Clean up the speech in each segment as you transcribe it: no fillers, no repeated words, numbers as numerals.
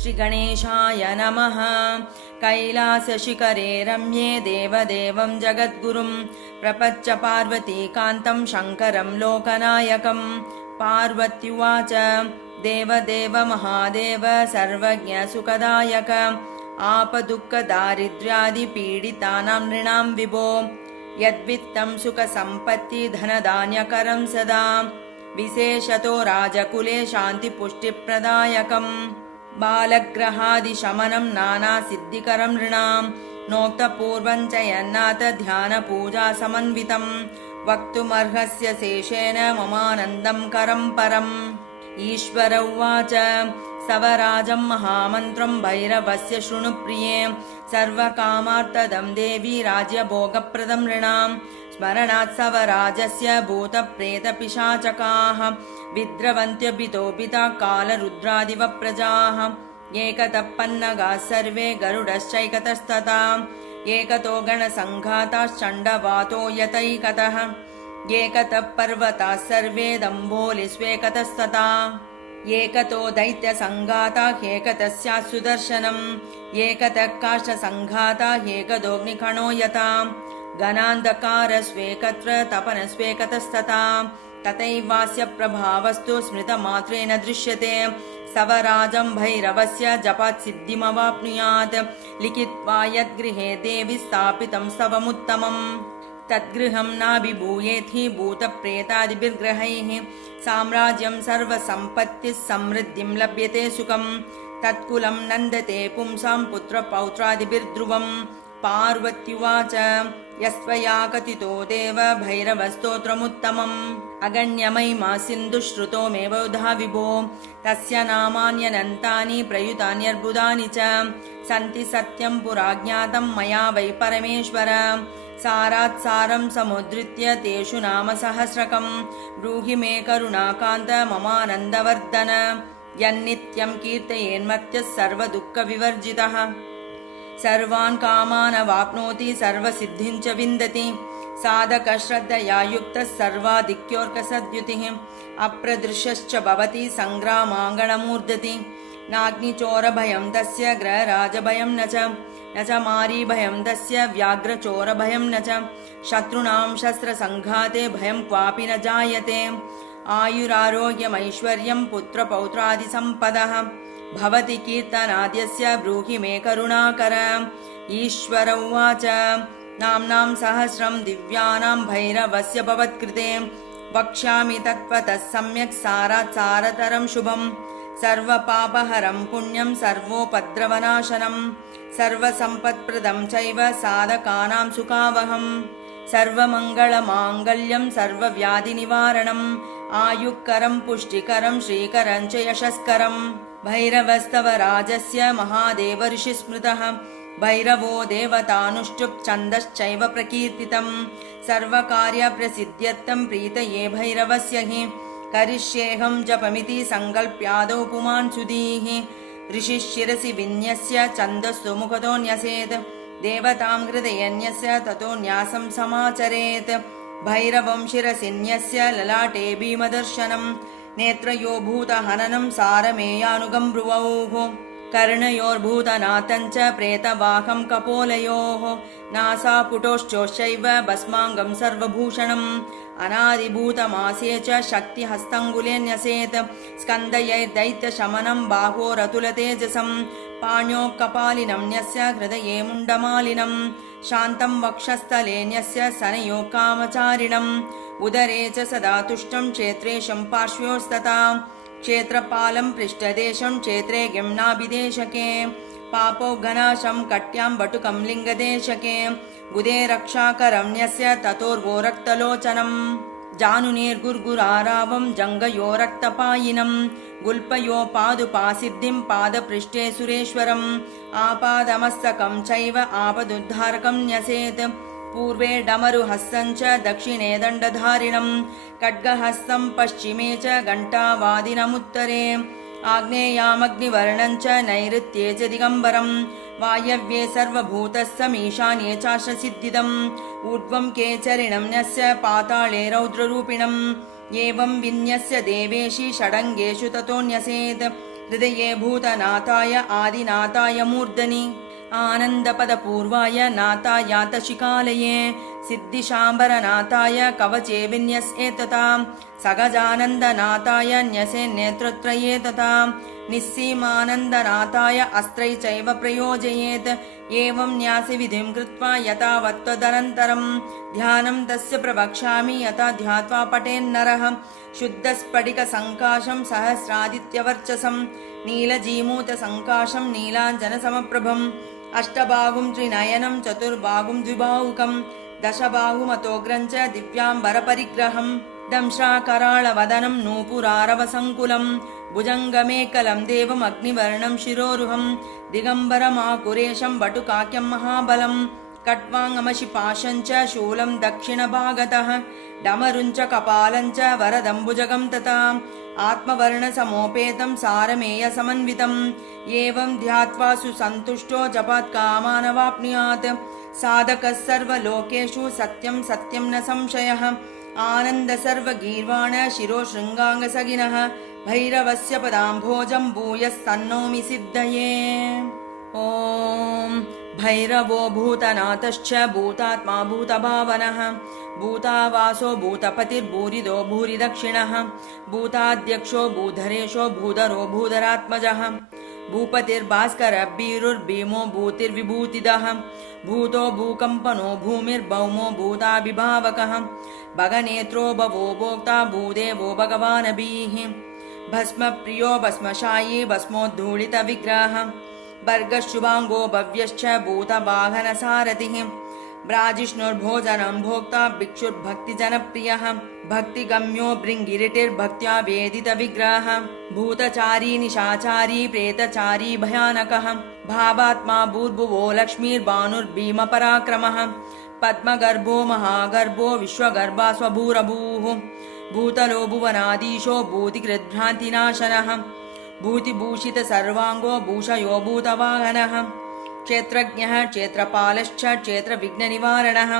श्रीगणेशाय नमः। कैलासशिखरे रम्ये देवदेवं जगद्गुरुं प्रपच्च पार्वतीकान्तं शङ्करं लोकनायकं। पार्वत्युवाच देवदेव महादेव सर्वज्ञ सुखदायक आपदुःखदारिद्र्यादिपीडितानां नृणां विभो यद्वित्तं सुखसम्पत्तिधनधान्यकरं सदा विशेषतो राजकुले शान्तिपुष्टिप्रदायकम् बालग्रहादिशमनं नानासिद्धिकरं नृणां नोक्तपूर्वं च यन्नाथ ध्यानपूजासमन्वितं वक्तुमर्हस्य शेषेण ममानन्दं करं परम्। ईश्वर उवाच सवराजं महामन्त्रं भैरवस्य शृणुप्रिये सर्वकामार्थदं देवी राज्यभोगप्रदं नृणां स्मरणात् सवराजस्य भूतप्रेतपिशाचकाः विद्रवन्त्यभितोपिता कालरुद्रादिव प्रजाः एकतः पन्नगाः सर्वे गरुडश्चैकतस्तथा एकतो गणसङ्घाताश्चण्डवातो यतैकतः एकतः पर्वताः सर्वे दम्भोलिस्वेकतस्तथा एकतो दैत्यसङ्घाता ह्येकतस्याः सुदर्शनम् एकतः काष्ठसङ्घाता ह्येकदोऽग्निकणो यथा घनान्धकारस्वेकत्र तपनस्वेकतस्तथा तथैवास्य प्रभावस्तु स्मृतमात्रेण दृश्यते सवराजं भैरवस्य जपात् सिद्धिमवाप्नुयात् लिखित्वा यद्गृहे देवि स्थापितं स्तवमुत्तमम् तद्गृहं नाभिभूयेत् हि भूतप्रेतादिभिर्ग्रहैः साम्राज्यं सर्वसम्पत्तिः समृद्धिं लभ्यते सुखं तत्कुलं नन्दते पुंसां पुत्रपौत्रादिभिर्ध्रुवम्। पार्वत्युवाच यस्त्वया कथितो देव भैरवस्तोत्रमुत्तमम् अगण्यमहिमा सिन्धुश्रुतो मे बहुधा विभो तस्य नामान्यनन्तानि प्रयुतान्यर्बुदानि च सन्ति सत्यं पुराज्ञातं मया वै परमेश्वर सारात् सारं समुद्धृत्य तेषु नाम सहस्रकं ब्रूहि मे करुणाकान्त ममानन्दवर्धन यन्नित्यं कीर्तयेन्मत्यः सर्वदुःखविवर्जितः सर्वान् कामान् अवाप्नोति सर्वसिद्धिं च विन्दति साधकश्रद्धया युक्तः सर्वाधिक्योऽर्कसद्युतिः अप्रदृश्यश्च भवति सङ्ग्रामाङ्गणमूर्धति नाग्निचोरभयं तस्य ग्रहराजभयं न च मारीभयं तस्य व्याघ्रचोरभयं न च शत्रूणां शस्त्रसङ्घाते भयं क्वापि न जायते आयुरारोग्यमैश्वर्यं पुत्रपौत्रादिसम्पदः भवति कीर्तनाद्यस्य ब्रूहि मे करुणाकर। ईश्वर उवाच नाम्नां सहस्रं दिव्यानां भैरवस्य भवत्कृते वक्ष्यामि तत्त्वतः सम्यक् सारात् सारतरं शुभं सर्वपापहरं पुण्यं सर्वोपद्रवनाशनं सर्वसम्पत्प्रदं चैव साधकानां सुखावहं सर्वमङ्गलमाङ्गल्यं सर्वव्याधिनिवारणम् आयुक्करं पुष्टिकरं श्रीकरं च यशस्करम्। भैरवस्तव राजस्य महादेव ऋषिस्मृतः भैरवो देवतानुष्टुप् छन्दश्चैव प्रकीर्तितं सर्वकार्यप्रसिद्ध्यर्थं प्रीतये भैरवस्य हि करिष्येऽहं जपमिति सङ्कल्प्यादौ पुमान् सुधीः ऋषिशिरसि विन्यस्य छन्दस्तु मुखतो न्यसेत् देवतां हृदयन्यस्य ततो न्यासं समाचरेत् भैरवं शिरसि न्यस्य ललाटे भीमदर्शनम् नेत्रयो भूतहननं सारमेयानुगं भ्रुवौः कर्णयोर्भूतनाथं च प्रेतवाहं कपोलयोः नासापुटोश्चोश्चैव भस्माङ्गं सर्वभूषणम् अनादिभूतमासे च शक्तिहस्तङ्गुले न्यसेत् स्कन्धयैर्दैत्यशमनं बाहोरतुलतेजसं पाण्यो कपालिनं न्यस्य हृदये मुण्डमालिनं शान्तं वक्षस्थले न्यस्य सनयो कामचारिणम् उदरे च सदा तुष्टं क्षेत्रेशं पार्श्वयोस्तथा क्षेत्रपालं पृष्ठदेशं क्षेत्रे गिम्नाभिदेशके पापोघनाशं कट्यां बटुकं लिङ्गदेशके गुदे रक्षाकरं न्यस्य ततोर्वो रक्तलोचनम् जानुनीर्गुर्गुरारावं जङ्गयो रक्तपायिनं गुल्पयो पादुपासिद्धिं पादपृष्ठे सुरेश्वरम् आपादमस्तकं चैव आपदुद्धारकं न्यसेत् पूर्वे डमरुहस्तं च दक्षिणे दण्डधारिणं खड्गहस्तं पश्चिमे च घण्टावादिनमुत्तरे आग्नेयामग्निवर्णं च नैऋत्ये च दिगम्बरं वायव्ये सर्वभूतस्थमीशान्ये चाश्रसिद्धिदम् ऊर्ध्वं केचरिणं न्यस्य पाताळे रौद्ररूपिणम् एवं विन्यस्य देवेशि षडङ्गेषु ततो न्यसेत् हृदये भूतनाथाय आदिनाथाय मूर्धनि आनन्दपदपूर्वाय नाथायातशिकालये सिद्धिशाम्बरनाथाय कवचे विन्यस्ये तथा सगजानन्दनाथाय न्यसे नेत्रत्रये तथा निस्सीमानन्दनाथाय अस्त्रै चैव प्रयोजयेत् एवं न्यासविधिं कृत्वा यथावत्तदनन्तरं ध्यानं तस्य प्रवक्ष्यामि यथा ध्यात्वा पठेन्नरः शुद्धस्फटिकसङ्काशं सहस्रादित्यवर्चसं नीलजीमूतसङ्काशं नीलाञ्जनसमप्रभम् अष्टबाहुं त्रिनयनं चतुर्बाहुं द्विबाहुकं दशबाहुमतोग्रं च दिव्याम्बरपरिग्रहं दंश्राकराळवदनं नूपुरारवसङ्कुलं भुजङ्गमेकलं देवम् अग्निवर्णं शिरोरुहं दिगम्बरमाकुरेशं वटुकाख्यं महाबलं कट्वाङ्गमशिपाशं च शूलं दक्षिणभागतः डमरुं च कपालं च वरदम्बुजगं तथा आत्मवर्णसमोपेतं सारमेयसमन्वितम् एवं ध्यात्वा सुसन्तुष्टो जपात् कामानवाप्नुयात् साधकः सर्वलोकेषु सत्यं सत्यं न संशयः आनन्द सर्वगीर्वाण शिरो शृङ्गाङ्गसगिनः भैरवस्य पदाम्भोजं भूयः सन्नोमि सिद्धये। ॐ भैरवो भूतनाथश्च भूतात्मा भूतभावनः भूतावासो भूतपतिर्भूरिदो भूरिदक्षिणः भूताध्यक्षो भूधरेशो भूधरो भूधरात्मजः भूपतिर्भास्करभीरुर्भीमो भूतिर्विभूतिदः भूतो भूकम्पनो भूमिर्भौमो भूताभिभावकः भगनेत्रो भवो भोक्ता भूदेवो भगवानभिः भस्मप्रियो भस्मशायी भस्मोद्धूलितविग्रहः भर्गशुभाङ्गो भव्यश्च भूतवाहनसारथिः ब्राजिष्णुर्भोजनं भोक्ता भिक्षुर्भक्तिजनप्रियः भक्तिगम्यो भृङ्गिरिटिर्भक्त्या वेदितविग्रहः भूतचारी निशाचारी प्रेतचारी भयानकः भावात्मा भूर्भुवो लक्ष्मीर्भानुर्भीमपराक्रमः पद्मगर्भो महागर्भो विश्वगर्भा स्वभूरभूः भूतलो भुवनाधीशो भूतिकृद्भ्रान्तिनाशनः भूतिभूषित सर्वाङ्गो भूषयो भूतवाहनः क्षेत्रज्ञः क्षेत्रपालश्च क्षेत्रविघ्ननिवारणः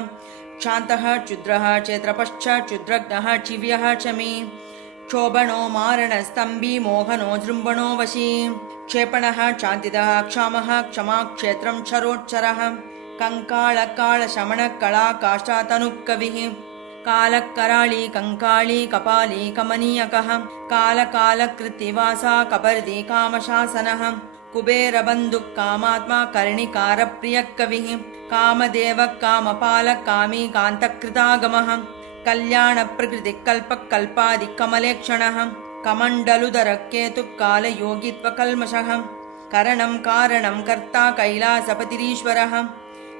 क्षान्तः क्षुद्रः क्षेत्रपश्च क्षुद्रज्ञः चिव्यः क्षमी क्षोभणो मारणस्तम्भी मोहनो जृम्भणो वशी क्षेपणः क्षान्तिदः क्षामः क्षमा क्षेत्रं क्षरोच्चरः कङ्काळकाळशमनः कला काष्ठातनुकविः कालकराळी कङ्काळी कपाली कमनीयकः कालकालकृत्तिवासा कपर्दी कामशासनः कुबेरबन्धुः कामात्मा कर्णिकारप्रियः कविः कामदेवः कामपालः कामी कान्तकृतागमः कल्याणप्रकृतिः कल्पः कल्पादिकमलेक्षणः कमण्डलुधरः केतुः कालयोगित्वकल्मषः करणं कारणं कर्ता कैलासपतिरीश्वरः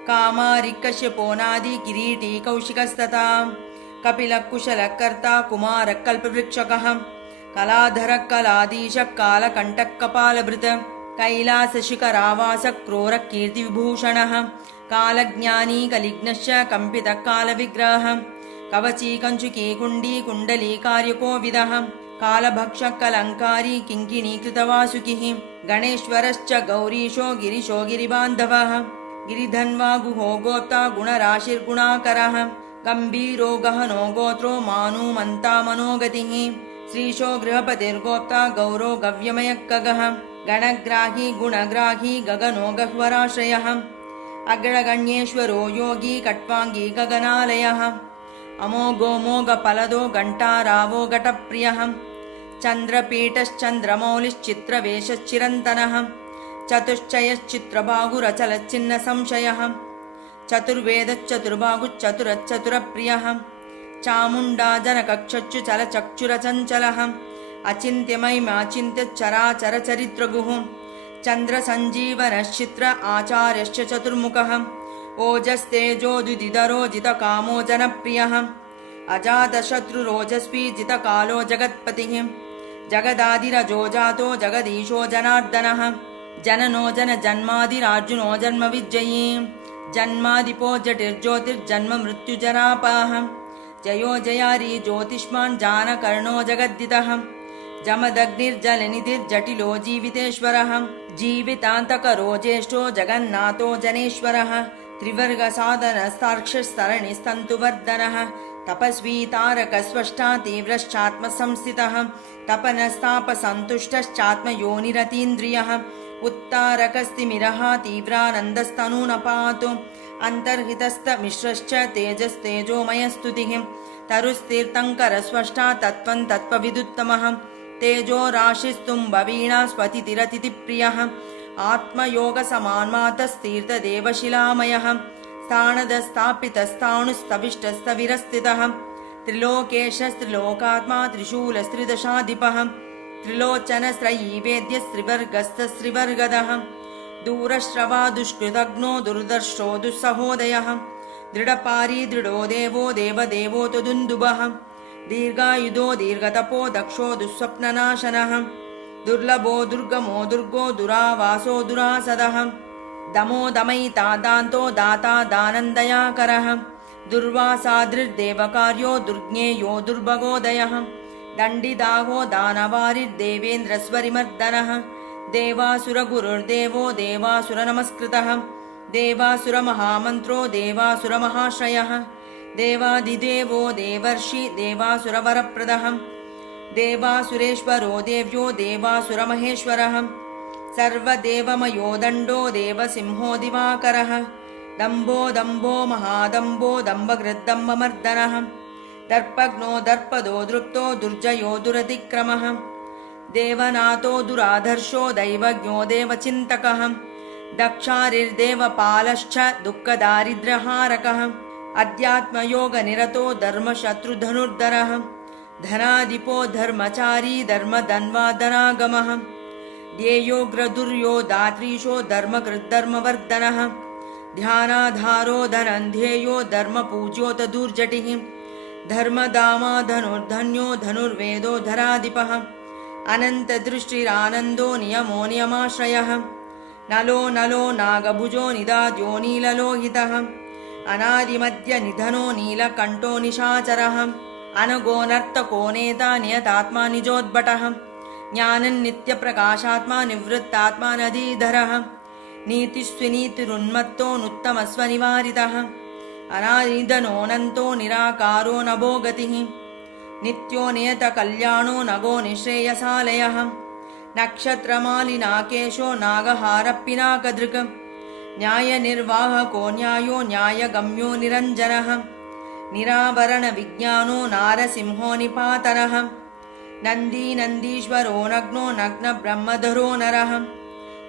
कामारिकश्यपोनादि किरीटी कौशिकस्तथा कपिलः कुशलः कर्ता कुमारः कल्पवृक्षकः कलाधरः कलाधीशः कालकण्ठः कपालभृत् कैलासशिखरावासः क्रूरः कीर्तिविभूषणः कालज्ञानी कलिघ्नश्च कम्पितः कालविग्रहः कवची कञ्चुकी कुण्डी कुण्डली कार्यकोविदः कालभक्षः कलङ्कारी किङ्किणीकृतवासुकिः गणेश्वरश्च गौरीशो गिरिशो गिरिबान्धवः गिरिधन्वा गुहो गोप्ता गुणराशिर्गुणाकरः गम्भीरो गहनो गोत्रो मानुमन्ता मनोगतिः श्रीशो गृहपतिर्गोप्ता गौरो गव्यमयः खगः गणग्राही गुणग्राही गगनो गह्वराश्रयः अग्रगण्येश्वरो योगी कट्वाङ्गी गगनालयः अमोघो मोघफलदो घण्टारावो घटप्रियः चन्द्रपीठश्चन्द्रमौलिश्चित्रवेशश्चिरन्तनः चतुश्चयश्चित्रबाहुरचलच्चिन्नसंशयः चतुर्वेदश्चतुर्बाहुश्चतुरच्चतुरप्रियः चामुण्डा जनकक्षुचलचक्षुरचञ्चलः अचिन्त्यमयिमाचिन्त्यचराचरचरित्रगुः चन्द्रसञ्जीवनश्चित्र आचार्यश्च चतुर्मुखः ओजस्तेजोदुदिधरो जितकामो जनप्रियः अजातशत्रुरोजस्वी जितकालो जगत्पतिः जगदादिरजो जातो जगदीशो जनार्दनः जननो जनजन्मादिरार्जुनो जन्मविजयी जन्मादिपो जटिर्ज्योतिर्जन्म मृत्युजरापः जयो जयारी ज्योतिष्मान् जानकर्णो जगद्दितः जमदग्निर्जलनिधिर्जटिलो जीवितेश्वरः जीवितान्तकरो ज्येष्ठो जगन्नाथो जनेश्वरः त्रिवर्गसाधनस्तार्क्षस्तरणिस्तन्तुवर्धनः तपस्वी तारकस्वष्टा तीव्रश्चात्मसंस्थितः तपनस्तापसन्तुष्टश्चात्मयोनिरतीन्द्रियः उत्तारकस्तिमिरः तीव्रानन्दस्तनूनपातु अन्तर्हितस्तमिश्रश्च तेजस्तेजोमयस्तुतिः तरुस्तीर्थङ्करस्वष्टा तत्त्वं तत्त्वविदुत्तमः तेजो राशिस्तुम्बवीणा स्वतितिरतिथिप्रियः आत्मयोगसमान्मातस्तीर्थदेवशिलामयः स्थाणदस्थापितस्थाणुस्तविष्टस्तविरस्थितः त्रिलोकेशस्त्रिलोकात्मा त्रिशूलस्त्रिदशाधिपः त्रिलोचनस्त्रयी वेद्यस्त्रिवर्गस्तस्त्रिवर्गदः दूरश्रवा दुष्कृतघ्नो दुर्दर्शो दुस्सहोदयः दृढपारी दृढो देवो देवदेवो तुदुन्दुभः दीर्घायुधो दीर्घतपो दक्षो दुःस्वप्ननाशनः दुर्लभो दुर्गमो दुर्गो दुरावासो दुरासदः दमो दमयिता दान्तो दाता दानन्दयाकरः दुर्वासादृर्देवकार्यो दुर्ज्ञेयो दुर्भगोदयः दण्डिदाहो दानवारिर्देवेन्द्रस्वरिमर्दनः देवासुरगुरुर्देवो देवासुरनमस्कृतः देवासुरमहामन्त्रो देवासुरमहाश्रयः देवादिदेवो देवर्षि देवासुरवरप्रदः देवासुरेश्वरो देव्यो देवासुरमहेश्वरः सर्वदेवमयो दण्डो देवसिंहो दिवाकरः दम्भो दम्भो महादम्भो दम्भकृद्दम्भमर्दनः दर्पघ्नो दर्पदो दृप्तो दुर्जयो दुरतिक्रमः देवनाथो दुराधर्षो दैवज्ञो देवचिन्तकः दक्षारिर्देवपालश्च दुःखदारिद्र्यहारकः अध्यात्मयोगनिरतो धर्मशत्रुधनुर्धरः धनाधिपो धर्मचारी धर्मधन्वाधनागमः ध्येयोग्रदुर्यो दात्रीशो धर्मकृद्धर्मवर्धनः ध्यानाधारो धनन्ध्येयो धर्मपूज्योत दुर्जटिः धर्मदामा धनुर्धन्यो धनुर्वेदो धराधिपः अनन्तदृष्टिरानन्दो नियमो नियमाश्रयः नलो नलो नागभुजो निदाद्यो नीललोहितः अनादिमध्य निधनो नीलकण्ठो निशाचरः अनगो नर्तको नेता नियतात्मा निजोद्भटः ज्ञानन्नित्यप्रकाशात्मा निवृत्तात्मा नदीधरः नीतिस्विनीतिरुन्मत्तो नुत्तमस्वनिवारितः अनादिनिधनोऽनन्तो निराकारो नभो गतिः नित्यो नियतकल्याणो नगो निःश्रेयसालयः नक्षत्रमालिनाकेशो नागहारपिनाकदृक् न्यायनिर्वाहको न्यायो न्यायगम्यो निरञ्जनः निरावरणविज्ञानो नारसिंहो निपातनः नन्दी नन्दीश्वरो नग्नो नग्नब्रह्मधरो नरः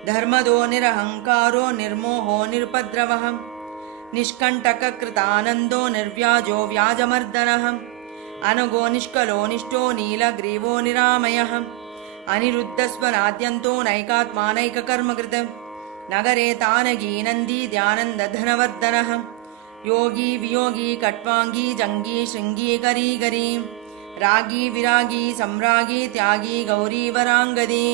धर्मदो निरहङ्कारो निर्मोहो निरुपद्रवः निष्कण्टककृतानन्दो निर्व्याजो व्याजमर्दनः अनगो निष्कलो निष्ठो नीलग्रीवो निरामयः अनिरुद्धस्वनाद्यन्तो नैकात्मानैककर्मकृत् नगरे तानगी नन्दी ध्यानन्दधनवर्धनः योगी वियोगी कट्वाङ्गी जङ्गी शृङ्गी गरीगरी रागी विरागी सम्रागी त्यागी गौरी वराङ्गदी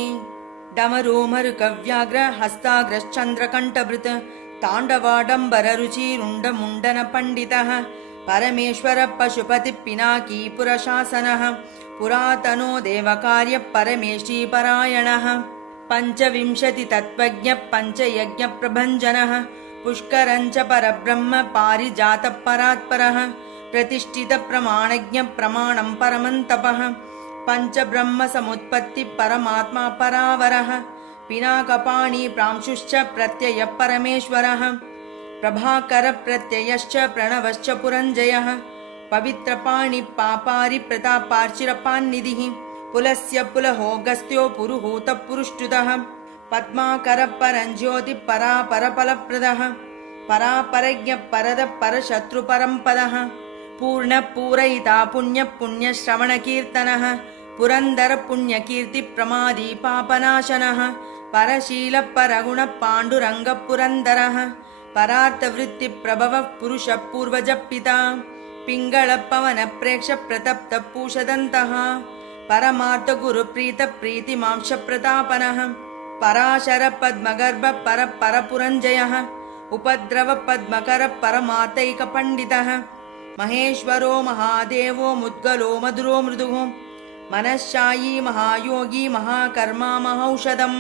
डमरूमरुकव्याघ्र हस्ताग्रश्चन्द्रकण्ठभृत् ताण्डवाडम्बररुचिरुण्डमुण्डनपण्डितः परमेश्वर पशुपति पिनाकी पुरशासनः पुरातनो देवकार्यः परमेष्ठी परायणः पञ्चविंशति तत्त्वज्ञ पञ्चयज्ञ प्रभञ्जनः पुष्करञ्च परब्रह्म पारिजातः परात्परः प्रतिष्ठित प्रमाणज्ञ प्रमाणं परमन्तपः पञ्चब्रह्म समुत्पत्ति परमात्मा परावरः पिनाकपाणि प्रांशुश्च प्रत्यय परमेश्वरः प्रभाकर प्रत्ययश्च प्रणवश्च पुरञ्जयः पवित्रपाणि पापारि प्रतापार्चिरपान्निधिः पुलस्य पुलहोगस्त्यो पुरुहूतः पुरुष्टुतः पद्माकर परञ्ज्योति परापरफलप्रदः परापरज्ञ परद परशत्रुपरम्पदः पूर्णपूरयिता पुण्यपुण्यश्रवणकीर्तनः पुरन्दर पुण्यकीर्ति प्रमादी पापनाशनः परशील परगुण पाण्डुरङ्ग पुरन्दरः परार्थवृत्तिप्रभवः पुरुषः पूर्वजपिता पिङ्गळ पवन प्रेक्ष प्रतप्त पूषदन्तः परमार्थगुरुप्रीत प्रीतिमांश प्रतापनः पराशर पद्मगर्भ परपुरञ्जयः उपद्रव पद्मकर परमार्थैकपण्डितः महेश्वरो महादेवो मुद्गलो मधुरो मृदुः मनश्शायी महायोगी महाकर्मा महौषधम्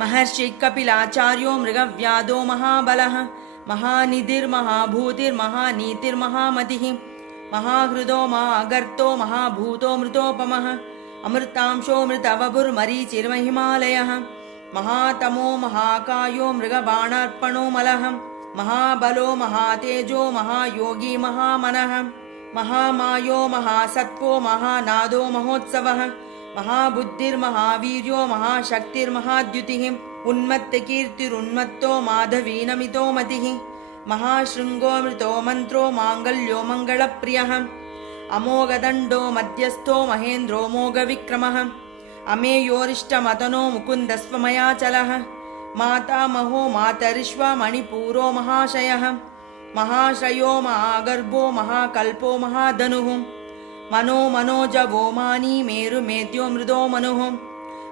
महर्षि कपिलाचार्यो मृगव्यादो महाबलः महानिधिर्महाभूतिर्महानीतिर्महामतिः महाहृदो महागर्तो महाभूतो मृतोपमः अमृतांशो मृतवपुर्मरीचिर्महिमालयः महातमो महाकायो मृगबाणार्पणो मलः महाबलो महातेजो महायोगी महामनः महामायो महासत्त्वो महानादो महोत्सवः महाबुद्धिर्महावीर्यो महाशक्तिर्महाद्युतिः उन्मत्तकीर्तिरुन्मत्तो माधवीनमितो मतिः महाशृङ्गो मृतो मन्त्रो माङ्गल्यो मङ्गलप्रियः अमोघदण्डो मध्यस्थो महेन्द्रो मोघविक्रमः अमेयोरिष्टमतनो मुकुन्दस्वमयाचलः मातामहो मातरिश्व मणिपूरो महाशयः महाश्रयो महागर्भो महाकल्पो महाधनुः मनो मनोजवो मानी मेरुमेद्यो मृदो मनुः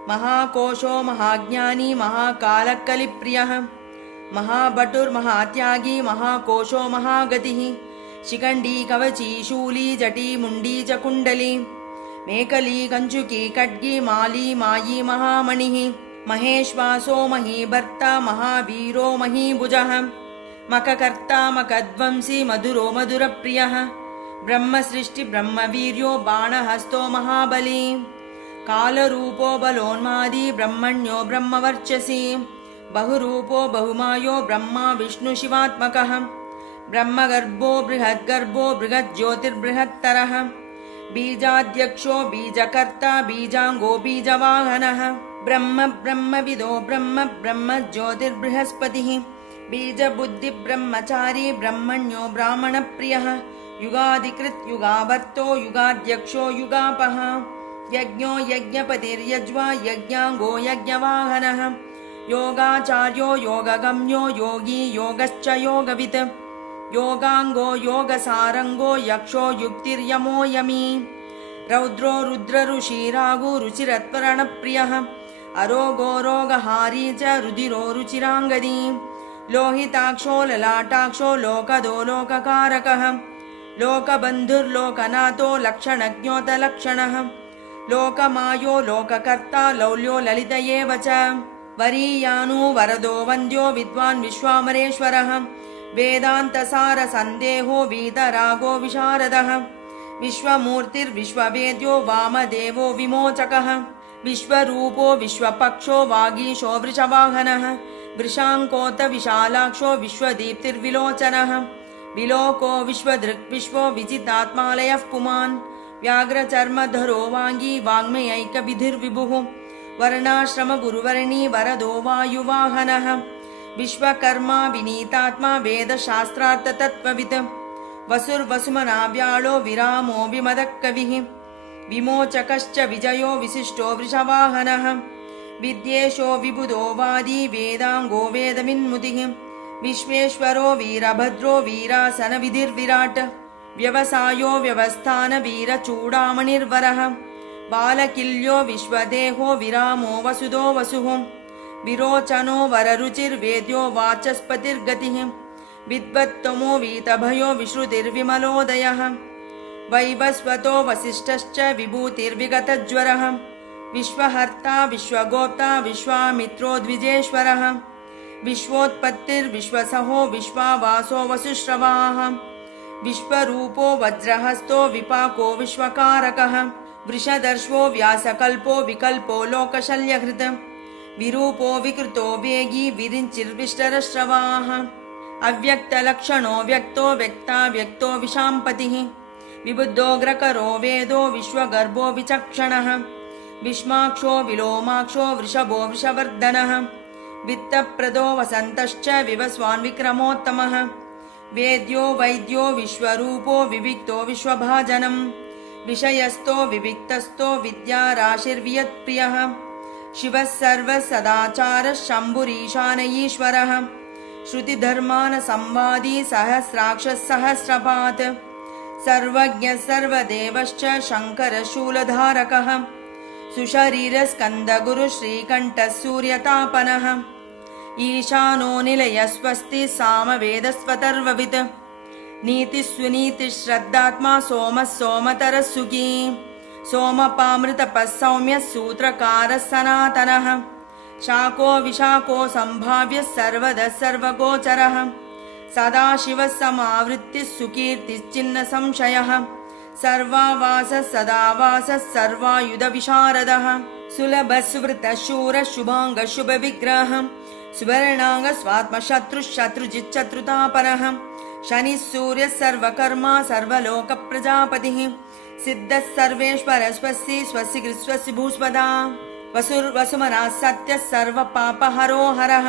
महाकोशो महाज्ञानी महाकालकलिप्रियः महाभटुर्महात्यागी महाकोशो महागतिः शिखण्डी कवची शूली जटी मुण्डी च कुण्डली मेखली कञ्चुकी खड्गी माली मायी महामणिः महेश्वासो महीभर्ता महावीरो महीभुजः मखकर्ता मखध्वंसी मधुरो मधुरप्रियः ब्रह्मसृष्टि ब्रह्मवीर्यो बाणहस्तो महाबली कालरूपो बलोन्मादी ब्रह्मण्यो ब्रह्मवर्चसी बहुरूपो बहुमायो ब्रह्मा विष्णुशिवात्मकः ब्रह्मगर्भो बृहद्गर्भो बृहज्ज्योतिर्बृहत्तरः बीजाध्यक्षो बीजकर्ता बीजाङ्गो बीजवाहनः ब्रह्म ब्रह्मविदो ब्रह्म ब्रह्मज्योतिर्बृहस्पतिः बीजबुद्धिब्रह्मचारी ब्रह्मण्यो ब्राह्मणप्रियः युगाधिकृत् युगावर्तो युगाध्यक्षो युगापः यज्ञो यज्ञपतिर्यज्वा यज्ञाङ्गो यज्ञवाहनः योगाचार्यो योगगम्यो योगी योगश्च योगवित् योगाङ्गो योगसारङ्गो यक्षो युक्तिर्यमो यमी रौद्रो रुद्रऋषिरागु रुचिरत्वरणप्रियः अरोगो रोगहारी च रुधिरो रुचिराङ्गदी लोहिताक्षो ललाटाक्षो लोकदो लोककारकः लोकबन्धुर्लोकनाथो लक्षणज्ञोतलक्षणः लोकमायो लोककर्ता लौल्यो ललित एव च वरीयानु वरदो वन्द्यो विद्वान् विश्वामरेश्वरः वेदान्तसारसन्देहो वीतरागो विशारदः विश्वमूर्तिर्विश्ववेद्यो वामदेवो विमोचकः विश्वरूपो विश्वपक्षो वागीशो वृषवाहनः वृषाङ्कोत विशालाक्षो विश्वदीप्तिर्विलोचनः विलोको विश्वदृक् विश्वो विजितात्मालयः पुमान् व्याघ्रचर्मधरो वाङ्गी वाङ्मयैकविधिर्विभुः वर्णाश्रमगुरुवर्णी वरदो वायुवाहनः विश्वकर्मा विनीतात्मा वेदशास्त्रार्थतत्त्ववित् वसुर्वसुमना व्याळो विरामो विमदकविः विमोचकश्च विजयो विशिष्टो वृषवाहनः विद्येशो विबुधो वादी वेदाङ्गो वेदविन्मुतिः विश्वेश्वरो वीरभद्रो वीरासनविधिर्विराट् व्यवसायो व्यवस्थान वीरचूडामणिर्वरः बालकिल्यो विश्वदेहो विरामो वसुदो वसुः विरोचनो वररुचिर्वेद्यो वाचस्पतिर्गतिः विद्वत्तमो वीतभयो विश्रुतिर्विमलोदयः वैवस्वतो वसिष्ठश्च विभूतिर्विगतज्वरः विश्वहर्ता विश्वगोप्ता विश्वामित्रो द्विजेश्वरः विश्वोत्पत्तिर्विश्वसहो विश्वावासो वसुश्रवाः विश्वरूपो वज्रहस्तो विपाको विश्वकारकः वृषदर्शो व्यासकल्पो विकल्पो लोकशल्यहृत् विरूपो विकृतो वेगी विरिञ्चिर्विष्टरश्रवाः अव्यक्तलक्षणो व्यक्तो व्यक्ता व्यक्तो विशाम्पतिः विबुद्धोऽग्रकरो वेदो विश्वगर्भो विचक्षणः विष्माक्षो विलोमाक्षो वृषभो वृषवर्धनः वित्तप्रदो वसन्तश्च विवस्वान् विक्रमोत्तमः वेद्यो वैद्यो विश्वरूपो विविक्तो विश्वभाजनम् विषयस्थो विविक्तस्थो विद्याराशिर्वियत्प्रियः शिवः सर्वः सदाचारः शम्भुरीशान ईश्वरः श्रुतिधर्मान संवादी सहस्राक्षः सहस्रपात् सर्वज्ञः सर्वदेवश्च शङ्करः शूलधारकः सुशरीरस्कन्दगुरुः श्रीकण्ठः सूर्यतापनः ईशानो निलयः स्वस्ति सामवेदस्वतर्ववित् नीतिस्सुनीतिश्रद्धात्मा सोमः सोमतरः सुखी सोमपामृतपः सौम्यः सूत्रकारः सनातनः शाको विशाको सम्भाव्यः सर्वदः सर्वगोचरः सदाशिवः समावृत्तिः सुकीर्तिश्चिन्न संशयः सर्वावासः सदावासः सर्वायुधविशारदः सुलभस्वृतशूरशुभाङ्गशुभविग्रहः सुवर्णाङ्गस्वात्मशत्रुशत्रुजिच्चत्रुतापनः शनिः सूर्यः सर्वकर्मा सर्वलोकप्रजापतिः सिद्धः सर्वेश्वरः स्वस्ति स्वस्ति कृत्स्वस्ति भूस्वदा वसुर्वसुमनः सत्यः सर्वपापहरो हरः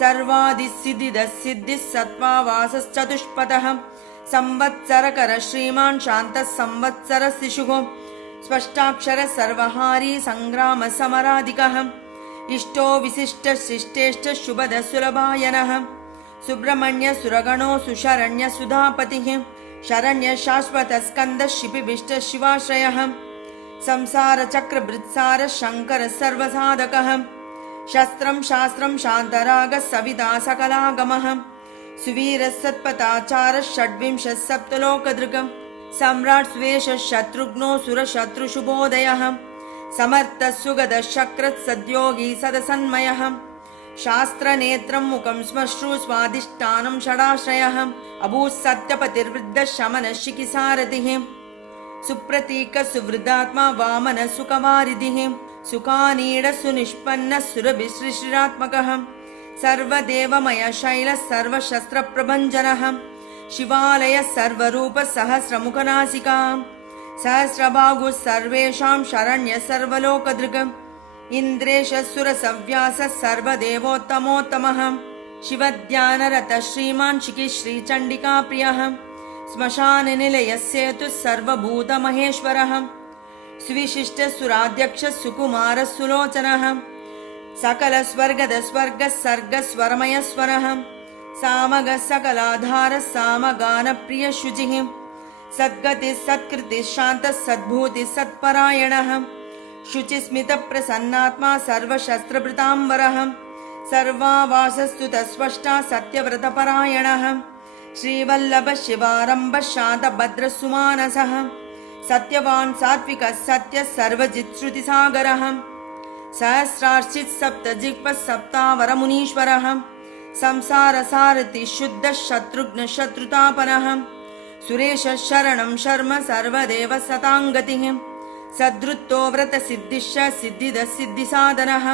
सर्वादिसिद्धिदः सिद्धिः सत्त्वावासश्चतुष्पथः संवत्सरकरः श्रीमान् शान्तः संवत्सरः शिशुः स्पष्टाक्षरः सर्वहारी संग्रामः समराधिकः इष्टो विशिष्टः शिष्टेष्टः शुभदः सुलभायनः सुब्रह्मण्य सुरगणो सुशरण्य सुधापतिः शरण्य शाश्वतः स्कन्दः शिपिभिष्टः शिवाश्रयः संसारचक्रभृत्सारः शङ्करः सर्वसाधकः शस्त्रं शास्त्रं शान्तरागः सविता सकलागमः सुवीरः सत्पथाचारः षड्विंशः सप्तलोकदृक् सम्राट् स्वेषः शत्रुघ्नो सुरशत्रुशुभोदयः समर्थः सुगदः शक्रः सद्योगी सदसन्मयः शास्त्रनेत्रं मुखं श्मश्रु स्वाधिष्ठानं षडाश्रयः अभूः सत्यपतिर्वृद्धः शमनः शिखिसारथिः सुप्रतीकः सुवृद्धात्मा वामनः सुखवारिधिः सुखानीडः सुनिष्पन्नः सुरभिश्रीश्रीरात्मकः सर्वदेवमयः शैलः सर्वशस्त्रप्रभञ्जनः शिवालयः सर्वरूपः सहस्रमुखनासिका सहस्रबाहुः सर्वेषां शरण्यः सर्वलोकदृक् इन्द्रेशः सुरसव्यासः सर्वदेवोत्तमोत्तमः शिवध्यानरतः श्रीमान् शिखिश्रीचण्डिकाप्रियः श्मशाननिलयस्येतुः सर्वभूतमहेश्वरः सुविशिष्टः सुराध्यक्षः सुकुमारः सुलोचनः सकलः स्वर्गदः स्वर्गः सर्गः स्वरमयः स्वरः सामगः सकलाधारः सामगानप्रियः शुचिः सद्गतिः सत्कृतिः शान्तः सद्भूतिः सत्परायणः शुचिस्मितप्रसन्नात्मा सर्वशस्त्रभृताम्बरः सर्वावासस्तुतः स्पष्टा सत्यव्रतपरायणः श्रीवल्लभ शिवारम्भः शान्तभद्रः सुमानसः सत्यवान् सात्विकः सत्यः सर्वजित्श्रुतिसागरः सहस्रार्चित् सप्तजिह्वः सप्तावरमुनीश्वरः संसारसारथिः शुद्धः शत्रुघ्नः शत्रुतापनः सुरेशः शरणं शर्म सर्वदेव सताङ्गतिः सदृत्तो व्रतसिद्धिश्च सिद्धिदः सिद्धिसाधनः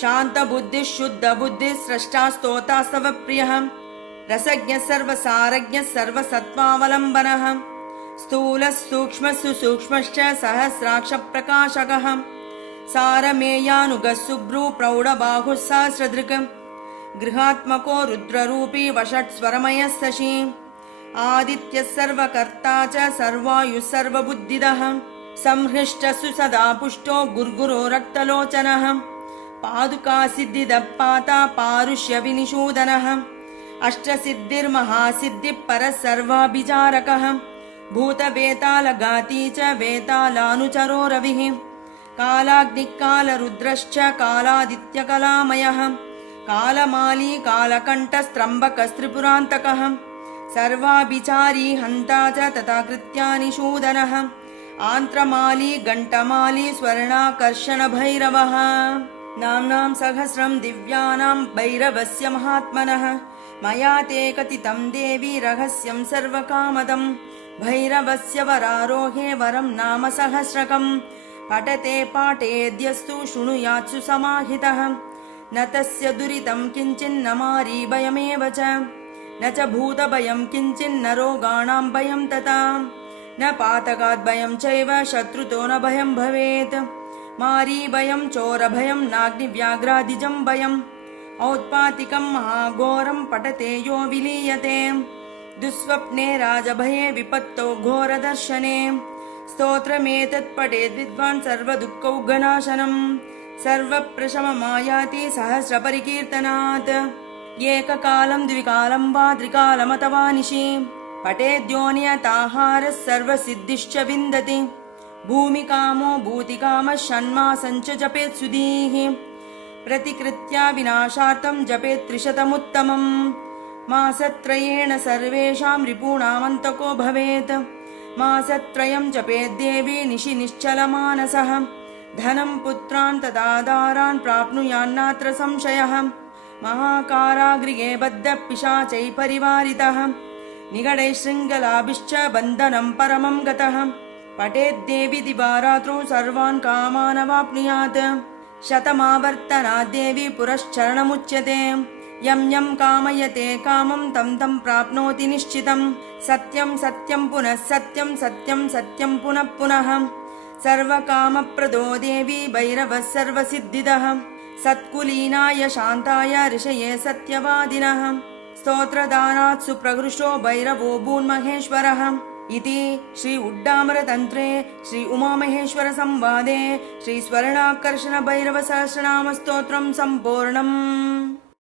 शान्तबुद्धिः शुद्धबुद्धिः स्रष्टा स्तोतास्तवप्रियः रसज्ञः सर्वसारज्ञः सर्वसत्त्वावलम्बनः स्थूलः सूक्ष्मः सुसूक्ष्मश्च सहस्राक्षप्रकाशकः सारमेयानुगः सुभ्रू प्रौढबाहुः सहस्रदृक् गृहात्मको रुद्ररूपी वषट्स्वरमयः शशी आदित्यः सर्वकर्ता च सर्वायुः सर्वबुद्धिदः संहृष्टः सुसदा पुष्टो गुर्गुरो रक्तलोचनः पादुका सिद्धिदः पाता पारुष्य विनिषूदनः अष्टसिद्धिर्महासिद्धिः परः सर्वाभिचारकः भूतवेतालघाती च वेतालानुचरो रविः कालाग्निकालरुद्रश्च कालादित्यकलामयः कालमाली कालकण्ठस्त्रम्बकस्त्रिपुरान्तकः सर्वाभिचारी हन्ता च तथा कृत्यानिषूदनः आन्त्रमाली घण्टमाली स्वर्णाकर्षणभैरवः नाम्नां सहस्रं दिव्यानां भैरवस्य महात्मनः मया ते कथितं देवी रहस्यं सर्वकामदं भैरवस्य वरारोहे वरं नाम सहस्रकं पठते पाठेद्यस्तु शृणुयात्सु समाहितः न तस्य दुरितं किञ्चिन्न मारीभयमेव च न च भूतभयं किञ्चिन्न रोगाणां भयं तथा न पातकाद्भयं चैव शत्रुतो न भयं भवेत् मारीभयं चोरभयं नाग्निव्याघ्रादिजं भयम् औत्पातिकं महाघोरं पठते यो विलीयते दुःस्वप्ने राजभये विपत्तौ घोरदर्शने स्तोत्रमेतत् पठेद् विद्वान् सर्वदुःखौघनाशनं सर्वप्रशममायाति सहस्रपरिकीर्तनात् एककालं द्विकालं वा त्रिकालमथवा निशि पठेद्योनियताहारः सर्वसिद्धिश्च विन्दति भूमिकामो भूतिकामः षण्मासञ्च जपेत् सुधीः प्रतिकृत्या विनाशार्थं जपेत् त्रिशतमुत्तमम् मासत्रयेण सर्वेषां रिपूणामन्तको भवेत् मासत्रयं जपेद्देवी निशि निश्चलमानसः धनं पुत्रान् तथा दारान् प्राप्नुयान्नात्र संशयः महाकारागृहे बद्धः पिशाचैः परिवारितः निगडैः शृङ्खलाभिश्च बन्धनं परमं गतः पठेद्देवी दिवारात्रौ सर्वान् कामानवाप्नुयात् शतमावर्तनाद्देवी पुरश्चरणमुच्यते यं यं कामयते कामं तं तं प्राप्नोति निश्चितम् सत्यं सत्यं पुनः सत्यं सत्यं सत्यं पुनः पुनः सर्वकामप्रदो देवी भैरवः सर्वसिद्धिदः सत्कुलीनाय शान्ताय ऋषये सत्यवादिनः स्तोत्रदानात् सुप्रकृष्टो भैरवो भून्महेश्वरः इति श्री उड्डामरतन्त्रे श्री उमामहेश्वर संवादे श्री स्वर्णाकर्षण भैरव सहस्रनाम स्तोत्रं सम्पूर्णम्।